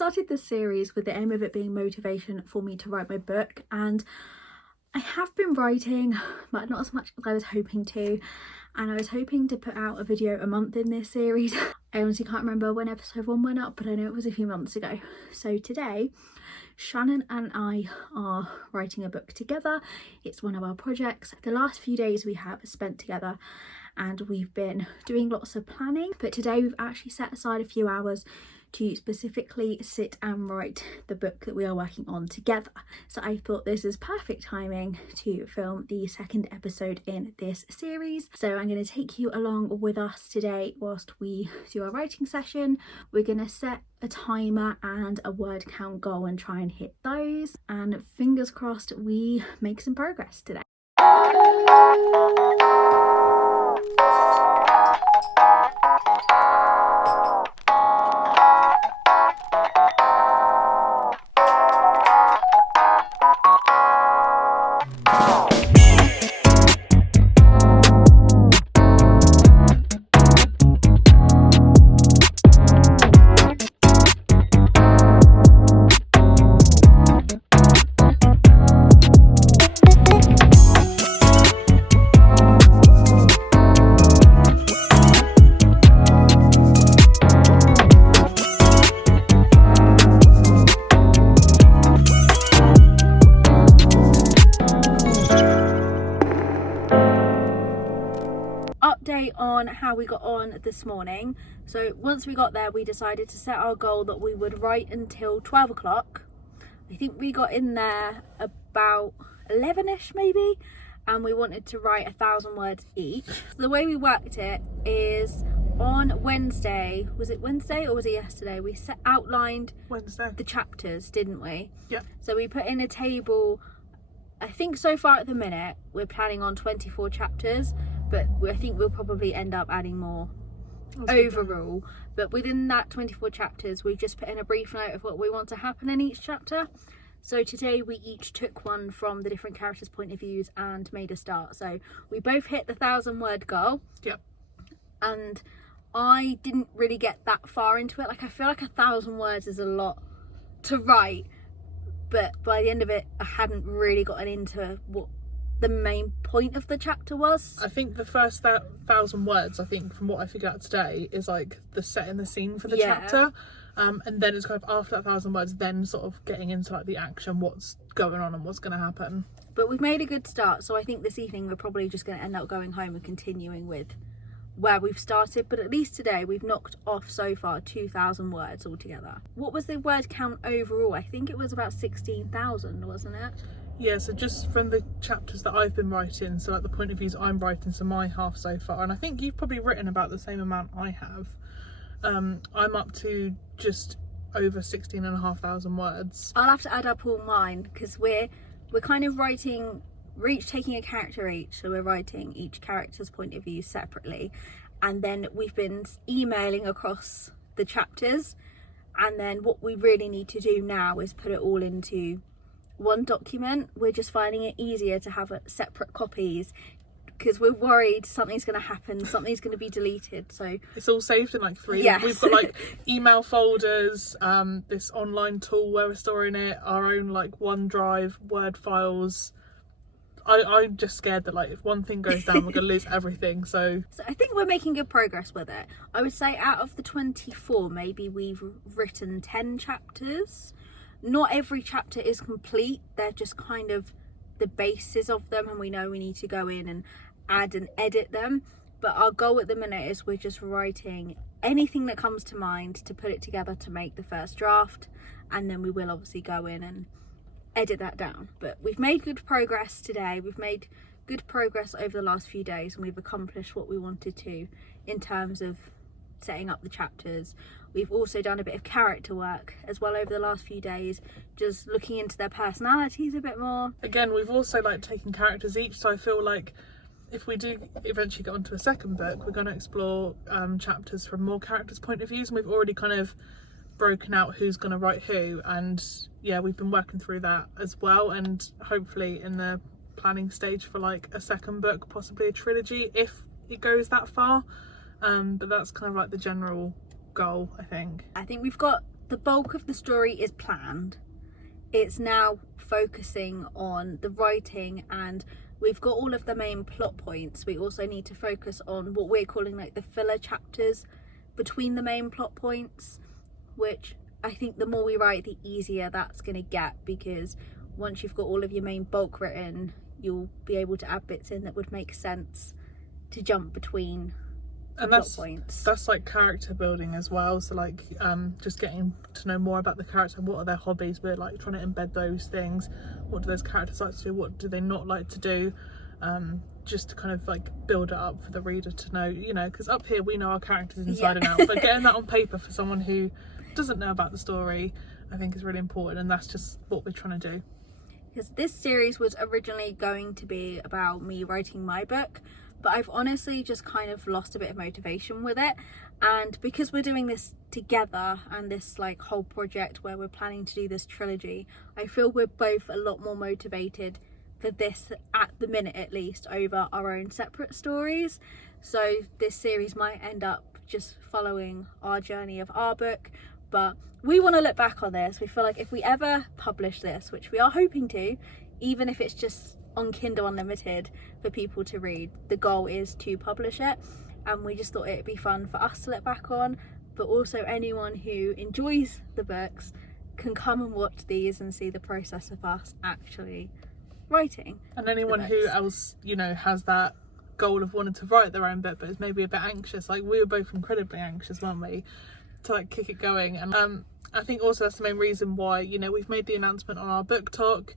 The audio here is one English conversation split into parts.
started this series with the aim of it being motivation for me to write my book, and I have been writing, but not as much as I was hoping to, and I was hoping to put out a video a month in this series. I honestly can't remember when episode 1 went up, but I know it was a few months ago. So today, Shannon and I are writing a book together. It's one of our projects. The last few days we have spent together and we've been doing lots of planning, but today we've actually set aside a few hours to specifically sit and write the book that we are working on together. So I thought this is perfect timing to film the second episode in this series. So I'm going to take you along with us today whilst we do our writing session. We're going to set a timer and a word count goal and try and hit those, and fingers crossed we make some progress today. Update on how we got on this morning. So once we got there, we decided to set our goal that we would write until 12 o'clock. I think we got in there about 11ish maybe, and we wanted to write 1,000 words each. So the way we worked it is on Wednesday, was it Wednesday or was it yesterday? We outlined Wednesday the chapters, didn't we? Yeah. So we put in a table. I think so far at the minute we're planning on 24 chapters, but I think we'll probably end up adding more overall. But within that 24 chapters, we've just put in a brief note of what we want to happen in each chapter. So today we each took one from the different characters' point of views and made a start. So we both hit the 1,000 word goal. Yep. And I didn't really get that far into it. Like, I feel like 1,000 words is a lot to write, but by the end of it, I hadn't really gotten into what the main point of the chapter was. I think the first 1,000 words, I think from what I figured out today, is like the setting the scene for the chapter, and then it's kind of after that 1,000 words, then sort of getting into like the action, what's going on and what's going to happen. But we've made a good start, so I think this evening we're probably just going to end up going home and continuing with where we've started. But at least today we've knocked off so far 2,000 words altogether. What was the word count overall? I think it was about 16,000, wasn't it? Yeah, so just from the chapters that I've been writing, so like the point of views I'm writing, so my half so far, and I think you've probably written about the same amount I have. I'm up to just over 16,500 words. I'll have to add up all mine because we're kind of writing, we're each taking a character each, so we're writing each character's point of view separately, and then we've been emailing across the chapters, and then what we really need to do now is put it all into one document. We're just finding it easier to have separate copies because we're worried something's going to happen, something's going to be deleted. So it's all saved in like 3. Yes. We've got like email folders, this online tool where we're storing it, our own like OneDrive, Word files. I'm just scared that like if one thing goes down, we're going to lose everything. So I think we're making good progress with it. I would say out of the 24, maybe we've written 10 chapters. Not every chapter is complete, they're just kind of the basis of them, and we know we need to go in and add and edit them. But our goal at the minute is we're just writing anything that comes to mind to put it together to make the first draft, and then we will obviously go in and edit that down. But we've made good progress today, we've made good progress over the last few days, and we've accomplished what we wanted to in terms of setting up the chapters. We've also done a bit of character work as well over the last few days, just looking into their personalities a bit more. Again, we've also like taken characters each, so I feel like if we do eventually get onto a second book, we're going to explore chapters from more characters' point of views, and we've already kind of broken out who's going to write who, and yeah, we've been working through that as well, and hopefully in the planning stage for like a second book, possibly a trilogy if it goes that far. But that's kind of like the general goal, I think. I think we've got the bulk of the story is planned. It's now focusing on the writing, and we've got all of the main plot points. We also need to focus on what we're calling like the filler chapters between the main plot points, which I think the more we write, the easier that's going to get, because once you've got all of your main bulk written, you'll be able to add bits in that would make sense to jump between and plot points. That's like character building as well, so like just getting to know more about the character. What are their hobbies? We're like trying to embed those things. What do those characters like to do? What do they not like to do? Just to kind of like build it up for the reader to know, you know, because up here we know our characters inside and out, but getting that on paper for someone who doesn't know about the story, I think is really important, and that's just what we're trying to do. Because this series was originally going to be about me writing my book, but I've honestly just kind of lost a bit of motivation with it. And because we're doing this together, and this like whole project where we're planning to do this trilogy, I feel we're both a lot more motivated for this at the minute, at least, over our own separate stories. So this series might end up just following our journey of our book, but we want to look back on this. We feel like if we ever publish this, which we are hoping to, even if it's just on Kindle Unlimited for people to read, the goal is to publish it. And we just thought it'd be fun for us to look back on, but also anyone who enjoys the books can come and watch these and see the process of us actually writing. And anyone who else, you know, has that goal of wanting to write their own book but is maybe a bit anxious, like we were both incredibly anxious, weren't we, to like kick it going. And I think also that's the main reason why, you know, we've made the announcement on our booktok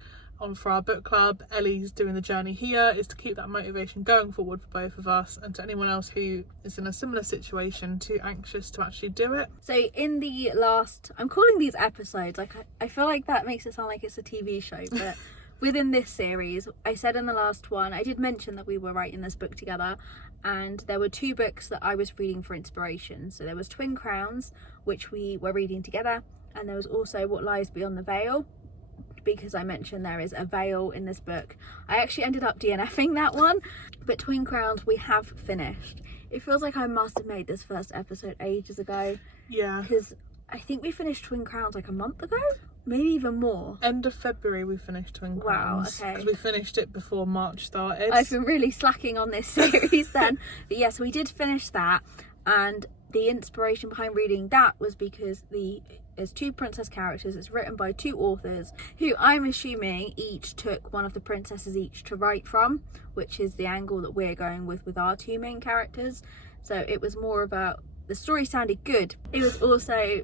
for our book club. Ellie's doing the journey here, is to keep that motivation going forward for both of us, and to anyone else who is in a similar situation, too anxious to actually do it. So in the last, I'm calling these episodes, like I feel like that makes it sound like it's a TV show, but within this series, I said in the last one, I did mention that we were writing this book together, and there were two books that I was reading for inspiration. So there was Twin Crowns, which we were reading together, and there was also What Lies Beyond the Veil, because I mentioned there is a veil in this book. I actually ended up DNFing that one, but Twin Crowns we have finished. It feels like I must have made this first episode ages ago. Yeah. Because I think we finished Twin Crowns like a month ago, maybe even more. End of February we finished Twin Crowns. Wow, okay. Because we finished it before March started. I've been really slacking on this series then. But yes, we did finish that, and the inspiration behind reading that was because there's two princess characters. It's written by two authors who I'm assuming each took one of the princesses each to write from, which is the angle that we're going with our two main characters. So it was more about, the story sounded good. It was also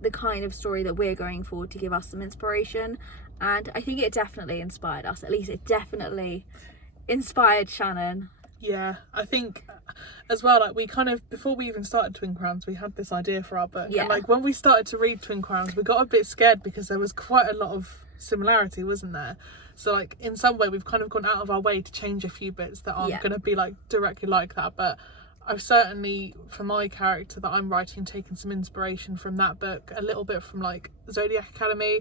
the kind of story that we're going for to give us some inspiration, and I think it definitely inspired us. At least it definitely inspired Shannon. Yeah, I think as well, like we kind of, before we even started Twin Crowns, we had this idea for our book. Yeah. And like when we started to read Twin Crowns, we got a bit scared because there was quite a lot of similarity, wasn't there? So like in some way we've kind of gone out of our way to change a few bits that aren't going to be like directly like that, but I've certainly, for my character that I'm writing, taken some inspiration from that book, a little bit from like Zodiac Academy,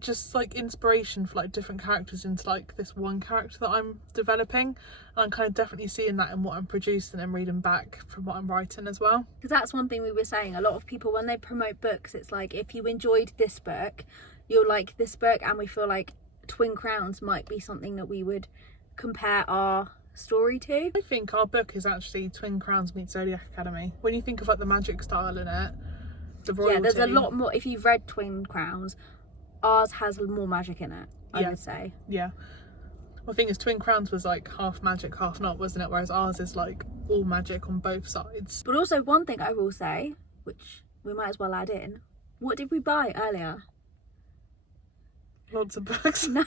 just like inspiration for like different characters into like this one character that I'm developing. And I'm kind of definitely seeing that in what I'm producing and reading back from what I'm writing as well. Because that's one thing we were saying, a lot of people when they promote books, it's like if you enjoyed this book, you'll like this book, and we feel like Twin Crowns might be something that we would compare our story to. I think our book is actually Twin Crowns meets Zodiac Academy. When you think of like the magic style in it, the royalty. Yeah, there's a lot more. If you've read Twin Crowns, ours has more magic in it, I would say. Yeah. Well, the thing is, Twin Crowns was like half magic, half not, wasn't it? Whereas ours is like all magic on both sides. But also one thing I will say, which we might as well add in, what did we buy earlier? Lots of books. No,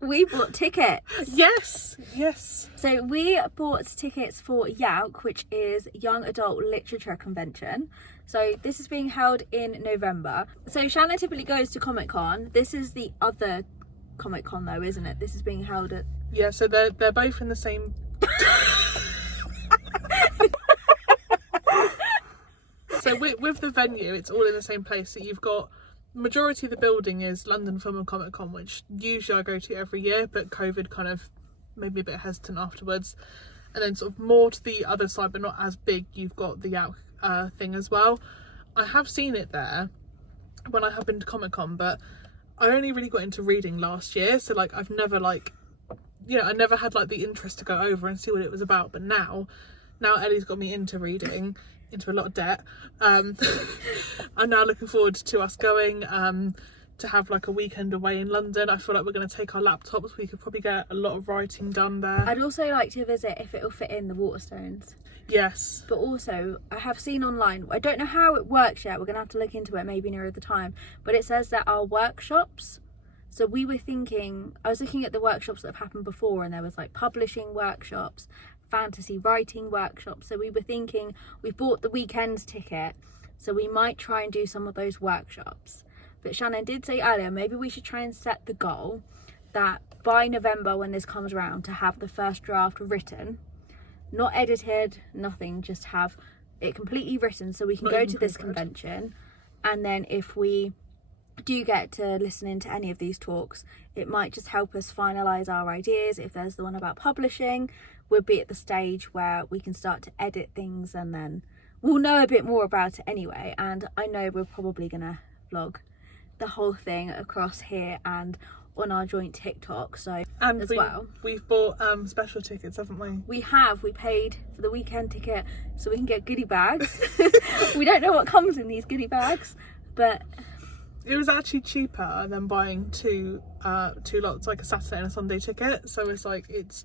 we bought tickets. Yes. So we bought tickets for YALC, which is Young Adult Literature Convention. So this is being held in November. So Shannon typically goes to Comic Con. This is the other Comic Con though, isn't it? This is being held at... Yeah, so they're both in the same... So with the venue, it's all in the same place. So you've got... majority of the building is London Film and Comic Con, which usually I go to every year, but COVID kind of made me a bit hesitant afterwards. And then sort of more to the other side, but not as big, you've got the YALC thing as well. I have seen it there when I have been to Comic-Con, but I only really got into reading last year, so like I've never like, you know, I never had like the interest to go over and see what it was about. But now Ellie's got me into reading, into a lot of debt. I'm now looking forward to us going to have like a weekend away in London. I feel like we're going to take our laptops. We could probably get a lot of writing done there. I'd also like to visit if it'll fit in the Waterstones. Yes. But also, I have seen online, I don't know how it works yet, we're going to have to look into it maybe nearer the time, but it says there are workshops. So we were thinking, I was looking at the workshops that have happened before, and there was like publishing workshops, fantasy writing workshops. So we were thinking, we bought the weekend's ticket, so we might try and do some of those workshops. But Shannon did say earlier, maybe we should try and set the goal that by November, when this comes around, to have the first draft written, not edited, nothing, just have it completely written so we can go to this convention. And then if we do get to listening to any of these talks, it might just help us finalise our ideas. If there's the one about publishing, we'll be at the stage where we can start to edit things, and then we'll know a bit more about it anyway. And I know we're probably going to vlog the whole thing across here and on our joint TikTok, so and as we've bought special tickets, haven't we? We paid for the weekend ticket so we can get goodie bags. We don't know what comes in these goodie bags, but it was actually cheaper than buying two lots, like a Saturday and a Sunday ticket. So it's like, it's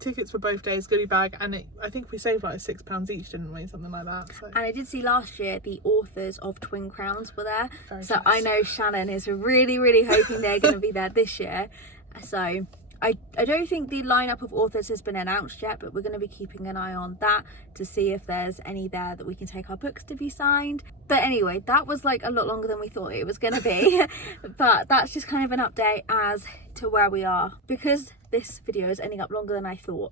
tickets for both days, goodie bag, and I think we saved like £6 each, didn't we? Something like that. So. And I did see last year the authors of Twin Crowns were there. Very so nice. I know Shannon is really, really hoping they're going to be there this year. So I don't think the lineup of authors has been announced yet, but we're going to be keeping an eye on that to see if there's any there that we can take our books to be signed. But anyway, that was like a lot longer than we thought it was going to be. But that's just kind of an update as to where we are. Because this video is ending up longer than I thought,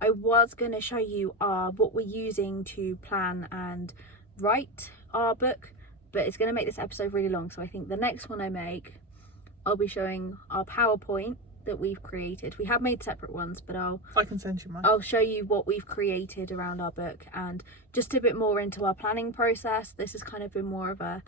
I was going to show you what we're using to plan and write our book, but it's going to make this episode really long. So I think the next one I make, I'll be showing our PowerPoint that we've created. We have made separate ones, but I can send you mine. I'll show you what we've created around our book and just a bit more into our planning process. This has kind of been more of a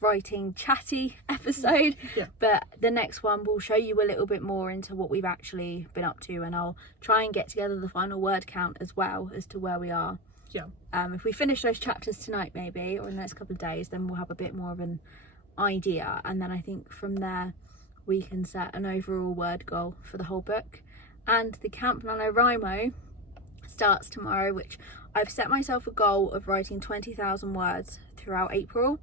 writing chatty episode, yeah. But the next one will show you a little bit more into what we've actually been up to, and I'll try and get together the final word count as well as to where we are. Yeah. If we finish those chapters tonight maybe, or in the next couple of days, then we'll have a bit more of an idea, and then I think from there we can set an overall word goal for the whole book. And the Camp NaNoWriMo starts tomorrow, which I've set myself a goal of writing 20,000 words throughout April,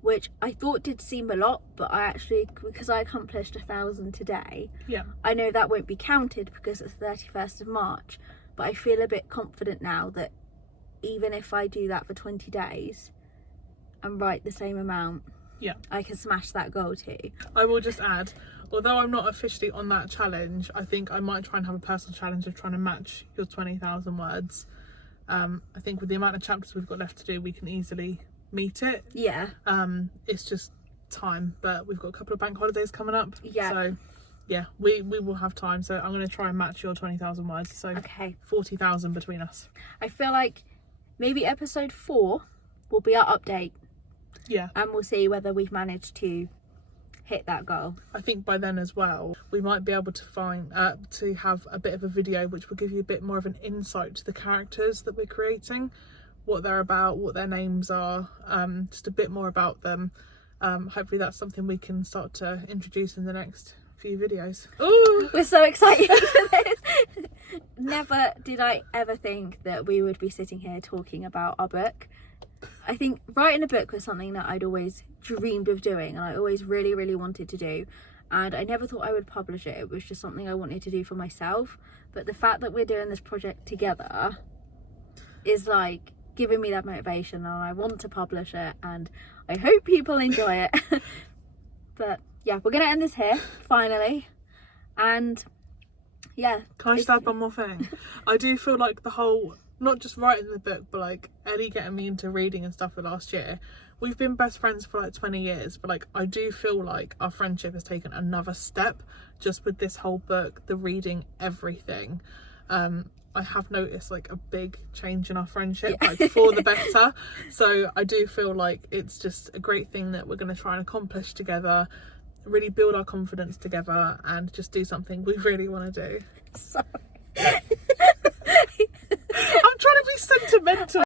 which I thought did seem a lot, but I actually, because I accomplished 1,000 today, yeah, I know that won't be counted because it's the 31st of March, but I feel a bit confident now that even if I do that for 20 days and write the same amount, yeah, I can smash that goal too. I will just add, although I'm not officially on that challenge, I think I might try and have a personal challenge of trying to match your 20,000 words. I think with the amount of chapters we've got left to do, we can easily meet it. Yeah. It's just time, but we've got a couple of bank holidays coming up. Yeah. So yeah, we will have time. So I'm going to try and match your 20,000 words. So okay, 40,000 between us. I feel like maybe episode 4 will be our update. Yeah. And we'll see whether we've managed to hit that goal. I think by then as well, we might be able to find to have a bit of a video which will give you a bit more of an insight to the characters that we're creating, what they're about, what their names are, just a bit more about them. Hopefully that's something we can start to introduce in the next few videos. Ooh, we're so excited for this. Never did I ever think that we would be sitting here talking about our book. I think writing a book was something that I'd always dreamed of doing, and I always really, really wanted to do, and I never thought I would publish it. It was just something I wanted to do for myself. But the fact that we're doing this project together is like giving me that motivation, and I want to publish it, and I hope people enjoy it. But yeah, we're gonna end this here finally, and yeah. Can I just add one more thing? I do feel like the whole, not just writing the book, but like Ellie getting me into reading and stuff for last year, we've been best friends for like 20 years, but like I do feel like our friendship has taken another step just with this whole book, the reading, everything. I I have noticed like a big change in our friendship, like for the better. So I do feel like it's just a great thing that we're going to try and accomplish together, really build our confidence together, and just do something we really want to do. Sorry.